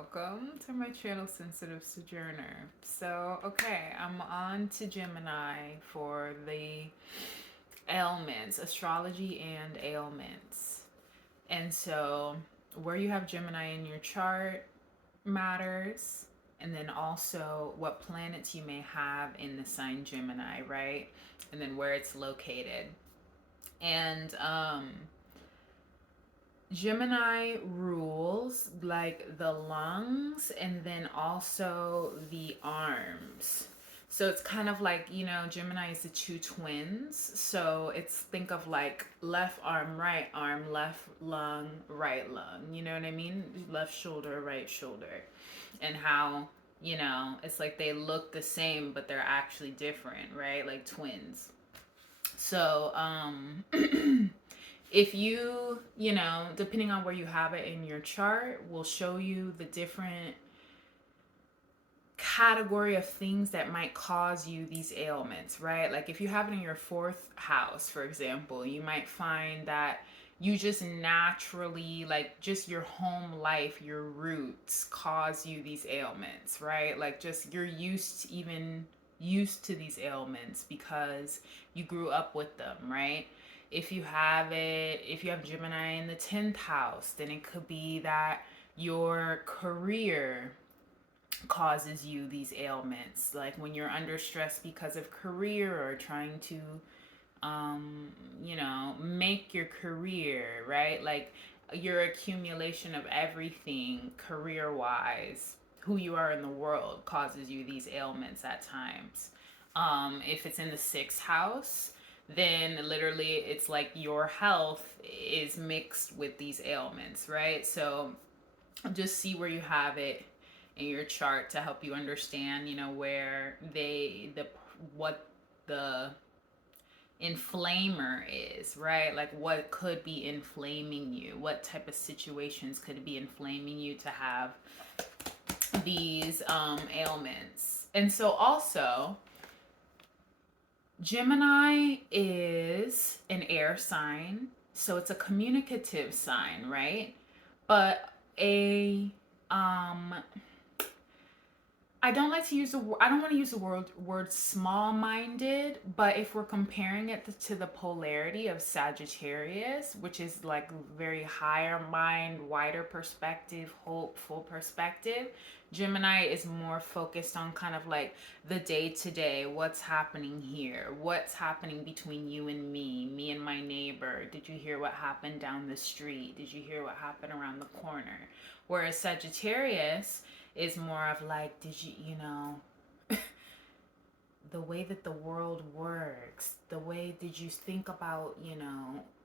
welcome to my channel, Sensitive Sojourner. So, okay, I'm on to Gemini for the ailments, astrology and ailments. And so, where you have Gemini in your chart matters, and then also what planets you may have in the sign Gemini, right? And then where it's located. And Gemini rules like the lungs and then also the arms. So it's kind of like, Gemini is the two twins. So it's think of like left arm, left lung, right lung. You know what I mean? Left shoulder, right shoulder. And how, it's like they look the same, but they're actually different, right? Like twins. So, if depending on where you have it in your chart, will show you the different category of things that might cause you these ailments, right? Like if you have it in your fourth house, for example, you might find that you just naturally, like just your home life, your roots cause you these ailments, right? Like just you're used to these ailments because you grew up with them, right? If you have Gemini in the 10th house, then it could be that your career causes you these ailments. Like when you're under stress because of career or trying to, make your career, right? Like your accumulation of everything career wise, who you are in the world causes you these ailments at times. If it's in the 6th house, then literally it's like your health is mixed with these ailments, right? So just see where you have it in your chart to help you understand, where what the inflamer is, right? Like what could be inflaming you, what type of situations could be inflaming you to have these ailments. And so also Gemini is an air sign, so it's a communicative sign, right? But a I don't like to use I don't want to use the word small-minded, but if we're comparing it to the polarity of Sagittarius, which is like very higher mind, wider perspective, hopeful perspective, Gemini is more focused on kind of like the day-to-day, what's happening here, what's happening between you and me and my neighbor. Did you hear what happened down the street? Did you hear what happened around the corner? Whereas Sagittarius is more of like, the way that the world works, did you think about,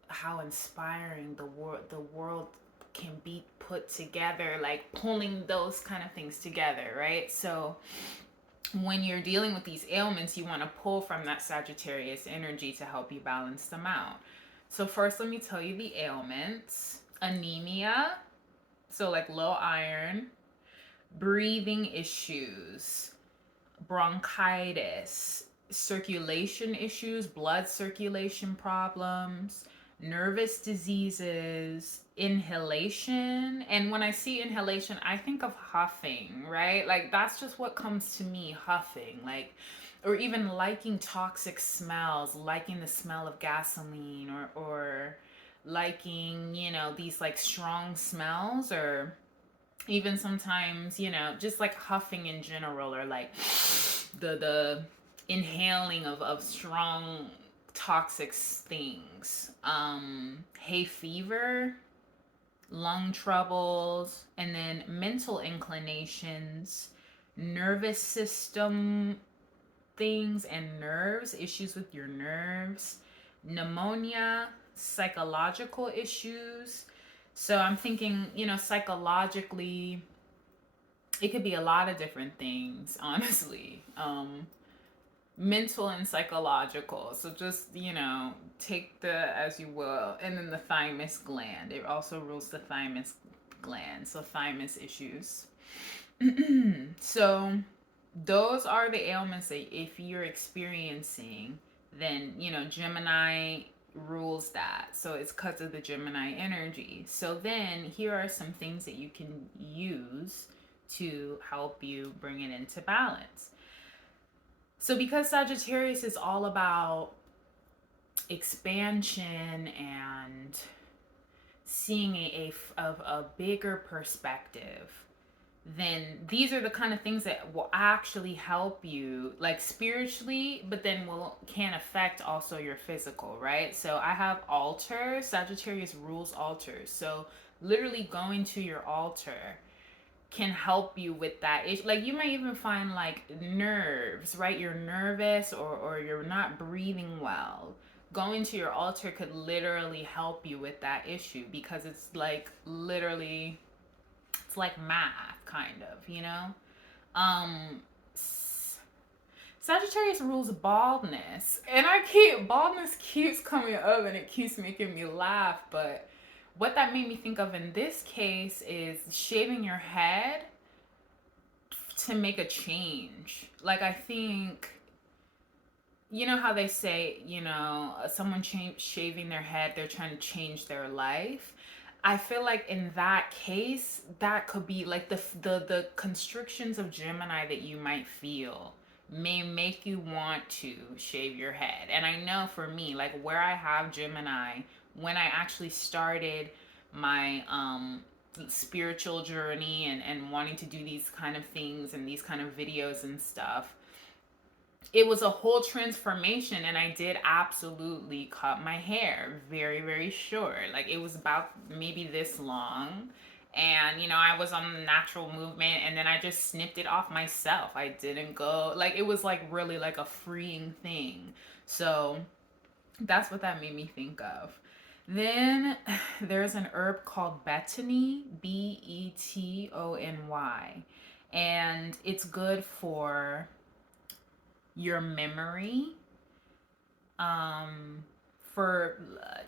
how inspiring the world can be put together, like pulling those kind of things together, right? So when you're dealing with these ailments, you want to pull from that Sagittarius energy to help you balance them out. So first, let me tell you the ailments. Anemia, so like low iron, breathing issues, bronchitis, circulation issues, blood circulation problems, nervous diseases, inhalation. And when I see inhalation, I think of huffing, right? Like that's just what comes to me, huffing. Like, or even liking toxic smells, liking the smell of gasoline, or liking, these like strong smells, or even sometimes, just like huffing in general, or like the inhaling of strong toxic things. Hay fever, lung troubles, and then mental inclinations, nervous system things and nerves, issues with your nerves, pneumonia, psychological issues. So I'm thinking, psychologically, it could be a lot of different things, honestly. Mental and psychological. So just, take the as you will. And then the thymus gland. It also rules the thymus gland. So thymus issues. So those are the ailments that if you're experiencing, then, Gemini rules that. So it's because of the Gemini energy. So then here are some things that you can use to help you bring it into balance. So because Sagittarius is all about expansion and seeing a bigger perspective, then these are the kind of things that will actually help you like spiritually, but then can affect also your physical, right? So I have altars. Sagittarius rules altars. So literally going to your altar can help you with that. It's like you might even find like nerves, right? You're nervous, or you're not breathing well. Going to your altar could literally help you with that issue, because it's like literally, it's like math kind of, you know? Um Sagittarius rules baldness. And baldness keeps coming up and it keeps making me laugh, but what that made me think of in this case is shaving your head to make a change. Like, I think, you know how they say, someone shaving their head, they're trying to change their life. I feel like in that case, that could be like the constrictions of Gemini that you might feel may make you want to shave your head. And I know for me, like where I have Gemini, when I actually started my spiritual journey and wanting to do these kind of things and these kind of videos and stuff, it was a whole transformation, and I did absolutely cut my hair very, very short. Like it was about maybe this long. And I was on the natural movement, and then I just snipped it off myself. I didn't go, like, it was like really like a freeing thing. So that's what that made me think of. Then there's an herb called betony, Betony, and it's good for your memory, for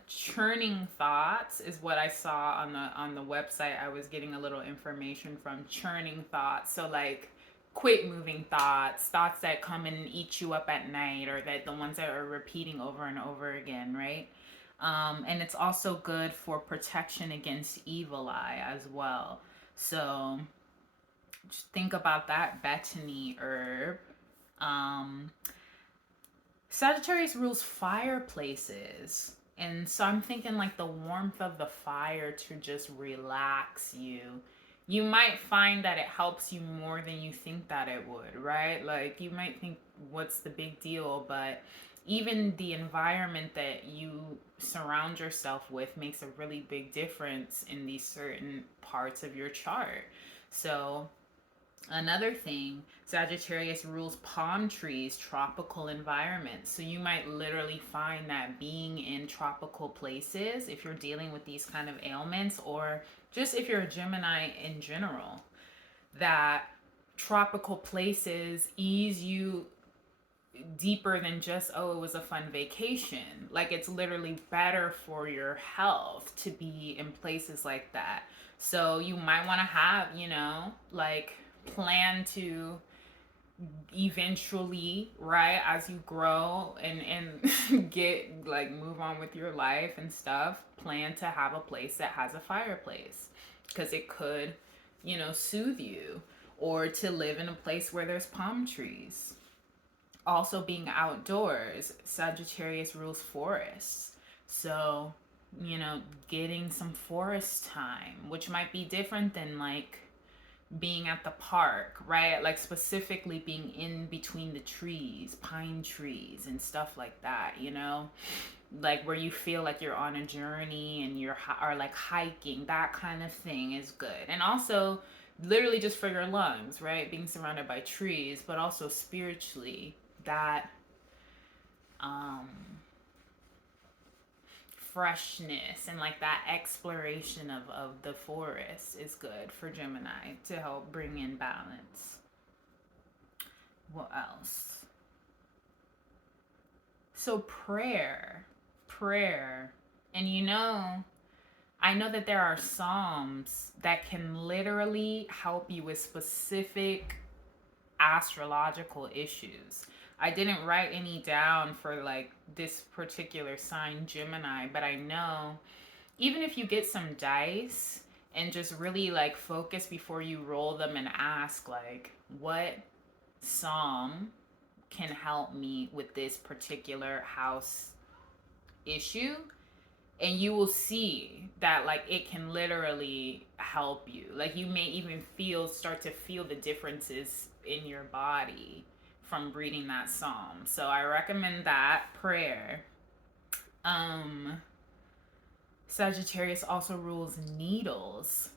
churning thoughts is what I saw on the website. I was getting a little information from churning thoughts. So like quick moving thoughts that come and eat you up at night, or that the ones that are repeating over and over again, right? And it's also good for protection against evil eye as well. So just think about that betony herb. Um, Sagittarius rules fireplaces. And so I'm thinking like the warmth of the fire to just relax you. You might find that it helps you more than you think that it would, right? Like you might think, what's the big deal? But even the environment that you surround yourself with makes a really big difference in these certain parts of your chart. So another thing, Sagittarius rules palm trees, tropical environments. So you might literally find that being in tropical places, if you're dealing with these kind of ailments, or just if you're a Gemini in general, that tropical places ease you deeper than just, oh, it was a fun vacation. Like it's literally better for your health to be in places like that. So you might want to have, like plan to eventually, right, as you grow and get like move on with your life and stuff, plan to have a place that has a fireplace, because it could, soothe you, or to live in a place where there's palm trees. Also being outdoors, Sagittarius rules forests. So, getting some forest time, which might be different than like being at the park, right? Like specifically being in between the trees, pine trees and stuff like that, like where you feel like you're on a journey and or like hiking, that kind of thing is good. And also literally just for your lungs, right? Being surrounded by trees, but also spiritually, that um freshness and like that exploration of the forest is good for Gemini to help bring in balance. What else? So prayer. And I know that there are psalms that can literally help you with specific astrological issues. I didn't write any down for like this particular sign, Gemini, but I know even if you get some dice and just really like focus before you roll them and ask like, what psalm can help me with this particular house issue? And you will see that like it can literally help you. Like you may even start to feel the differences in your body from reading that psalm. So I recommend that prayer. um Sagittarius also rules needles,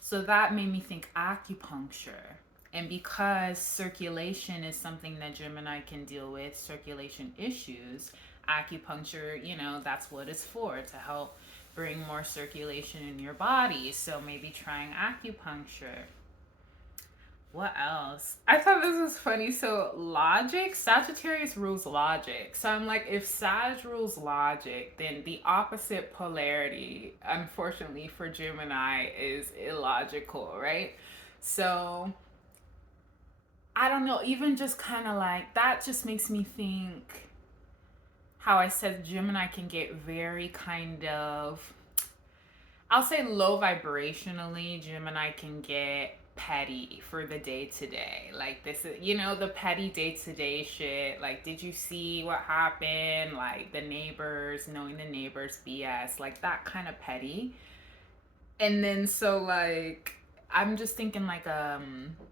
so that made me think acupuncture. And because circulation is something that Gemini can deal with, circulation issues, acupuncture, that's what it's for, to help bring more circulation in your body. So maybe trying acupuncture. What else? I thought this was funny. So, logic, Sagittarius rules logic. So, I'm like, if Sag rules logic, then the opposite polarity, unfortunately for Gemini, is illogical, right? So, I don't know, even just kind of like that just makes me think how I said Gemini can get very kind of, I'll say low vibrationally, Gemini can get petty for the day to day. Like, this is, the petty day to day shit. Like, did you see what happened? Like, the neighbors, knowing the neighbors BS, like that kind of petty. And then, so like, I'm just thinking like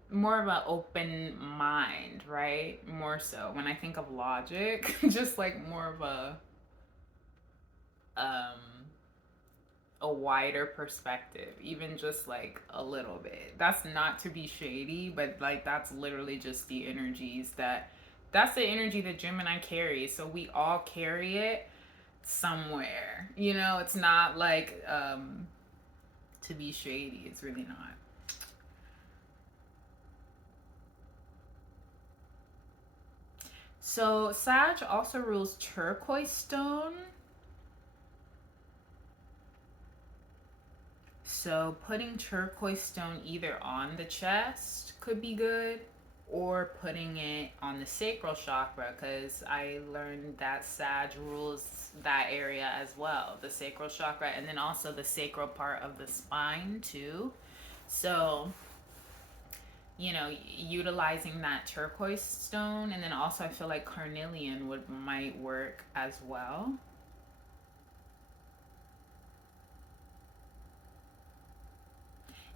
more of an open mind, right? More so when I think of logic, just like more of um a wider perspective, even just like a little bit. That's not to be shady, but like that's literally just the energies that's the energy that Gemini carries. So we all carry it somewhere. It's not like to be shady. It's really not. So Sag also rules turquoise stone. So putting turquoise stone either on the chest could be good, or putting it on the sacral chakra, because I learned that Sag rules that area as well, the sacral chakra, and then also the sacral part of the spine too. So, utilizing that turquoise stone, and then also I feel like carnelian might work as well.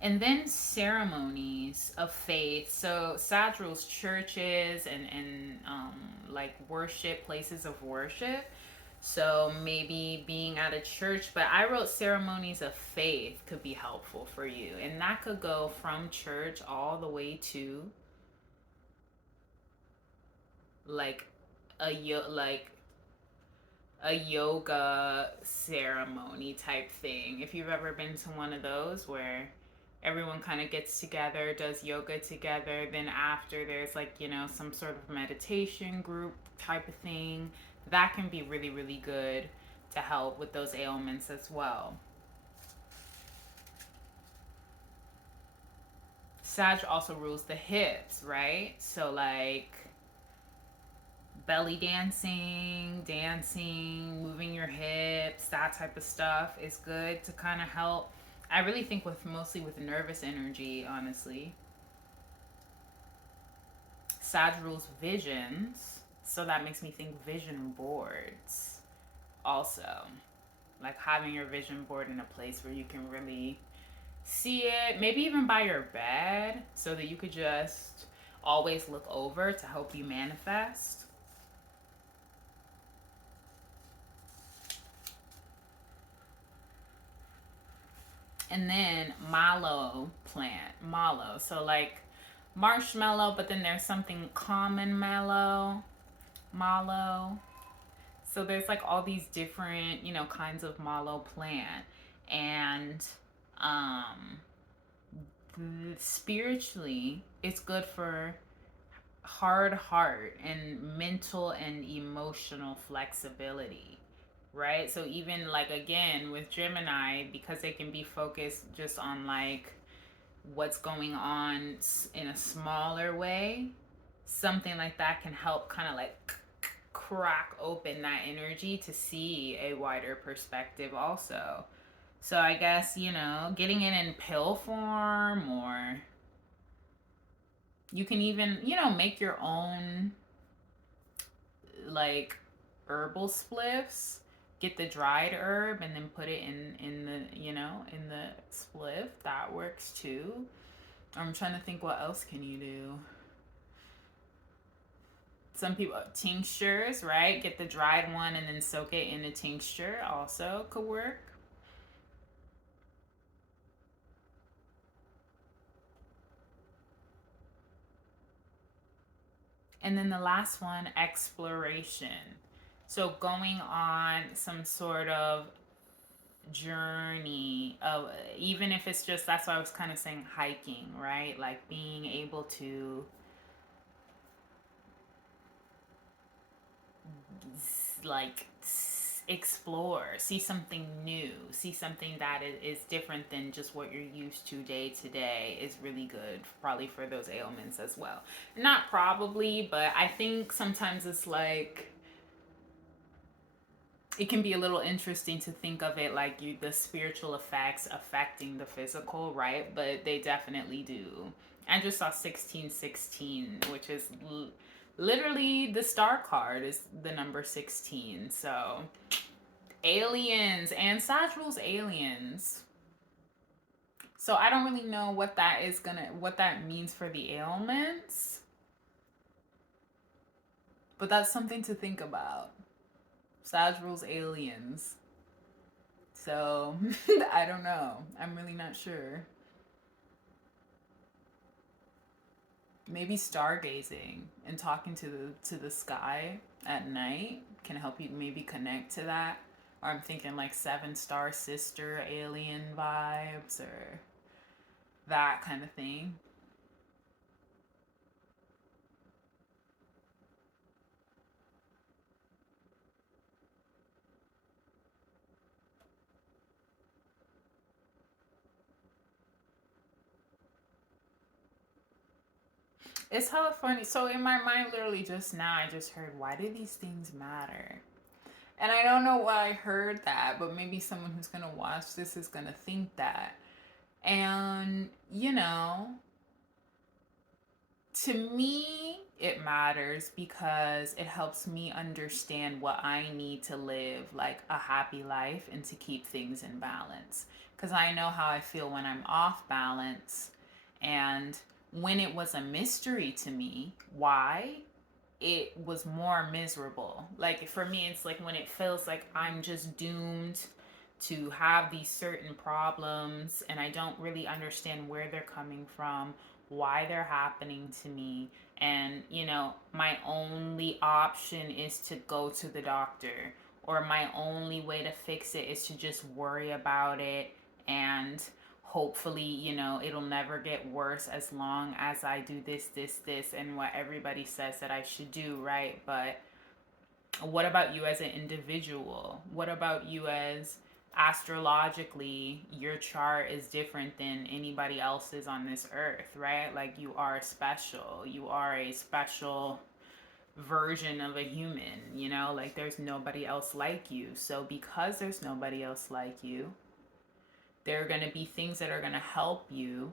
And then ceremonies of faith. So Sag rules churches and like worship, places of worship. So maybe being at a church, but I wrote ceremonies of faith could be helpful for you, and that could go from church all the way to like like a yoga ceremony type thing. If you've ever been to one of those where everyone kind of gets together, does yoga together, then after there's like, some sort of meditation group type of thing, that can be really, really good to help with those ailments as well. Sag also rules the hips, right? So, like, belly dancing, moving your hips, that type of stuff is good to kind of help. I really think mostly with nervous energy, honestly. Sag rules visions, so that makes me think vision boards also. Like having your vision board in a place where you can really see it, maybe even by your bed, so that you could just always look over to help you manifest. And then mallow plant, mallow. So like marshmallow, but then there's something common mallow. So there's like all these different, kinds of mallow plant. And um spiritually, it's good for hard heart and mental and emotional flexibility, right? So even like again with Gemini, because they can be focused just on like what's going on in a smaller way, something like that can help kind of like crack open that energy to see a wider perspective also. So I guess, getting it in pill form, or you can even, make your own like herbal spliffs. Get the dried herb and then put it in the, in the spliff. That works too. I'm trying to think, what else can you do? Some people, tinctures, right? Get the dried one and then soak it in a tincture, also could work. And then the last one, exploration. So going on some sort of journey of, even if it's just, that's why I was kind of saying hiking, right? Like being able to like explore, see something new, see something that is different than just what you're used to day is really good, probably for those ailments as well. Not probably, but I think sometimes it's like, it can be a little interesting to think of it like the spiritual effects affecting the physical, right? But they definitely do. I just saw 1616, which is literally the star card is the number 16. So aliens and Sag rules aliens. So I don't really know what that means for the ailments, but that's something to think about. Sag rules aliens. So I don't know. I'm really not sure. Maybe stargazing and talking to the sky at night can help you maybe connect to that. Or I'm thinking like seven star sister alien vibes or that kind of thing. It's hella funny. So in my mind, literally just now, I just heard, why do these things matter? And I don't know why I heard that, but maybe someone who's gonna watch this is gonna think that. And to me, it matters because it helps me understand what I need to live like a happy life and to keep things in balance. Because I know how I feel when I'm off balance. And when it was a mystery to me why, it was more miserable. Like for me, it's like when it feels like I'm just doomed to have these certain problems and I don't really understand where they're coming from, why they're happening to me. And, my only option is to go to the doctor, or my only way to fix it is to just worry about it and hopefully, it'll never get worse as long as I do this, and what everybody says that I should do, right? But what about you as an individual? What about you as astrologically, your chart is different than anybody else's on this earth, right? Like you are special. You are a special version of a human, like there's nobody else like you. So because there's nobody else like you, there are going to be things that are going to help you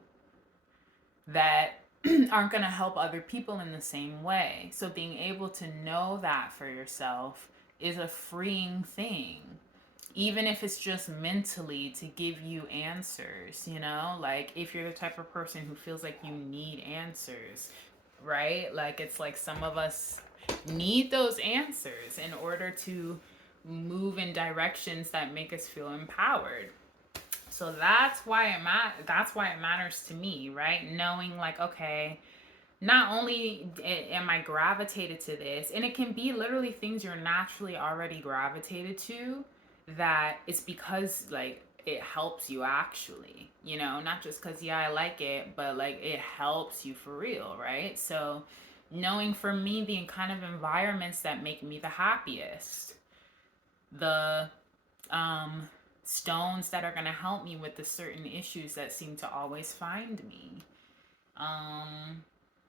that aren't going to help other people in the same way. So being able to know that for yourself is a freeing thing. Even if it's just mentally to give you answers, like if you're the type of person who feels like you need answers, right? Like it's like some of us need those answers in order to move in directions that make us feel empowered. So that's why it matters to me, right? Knowing like, okay, not only am I gravitated to this, and it can be literally things you're naturally already gravitated to, that it's because like it helps you actually, not just because yeah I like it, but like it helps you for real, right? So knowing for me the kind of environments that make me the happiest, the um stones that are going to help me with the certain issues that seem to always find me, um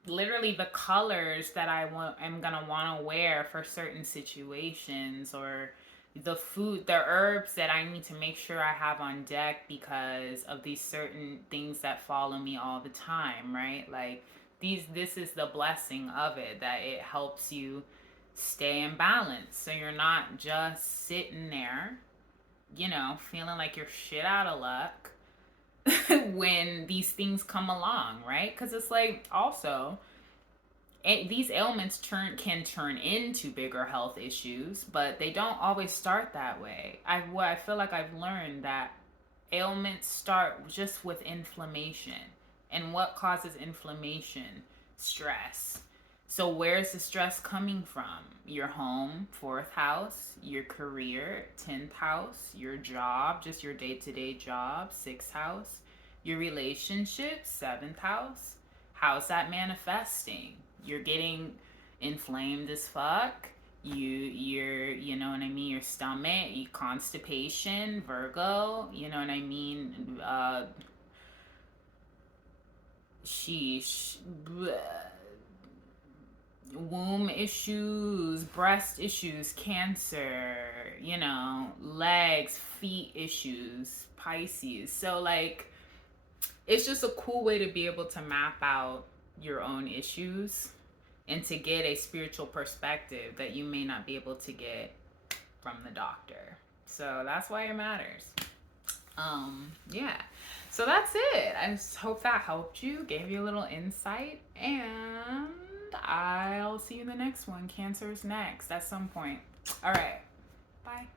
literally the colors that I'm gonna want to wear for certain situations, or the food, the herbs that I need to make sure I have on deck because of these certain things that follow me all the time, right? Like this is the blessing of it, that it helps you stay in balance. So you're not just sitting there, feeling like you're shit out of luck when these things come along, right? Because it's like also these ailments can turn into bigger health issues, but they don't always start that way. I feel like I've learned that ailments start just with inflammation. And what causes inflammation? Stress. So where's the stress coming from? Your home, fourth house, your career, 10th house, your job, just your day-to-day job, sixth house, your relationship, seventh house. How's that manifesting? You're getting inflamed as fuck. You know what I mean, your stomach, you constipation, Virgo, you know what I mean, sheesh, bleh, womb issues, breast issues, cancer, legs, feet issues, Pisces. So like it's just a cool way to be able to map out your own issues and to get a spiritual perspective that you may not be able to get from the doctor. So that's why it matters. Yeah. So that's it. I just hope that helped you, gave you a little insight, and I'll see you in the next one. Cancer's next at some point. All right. Bye.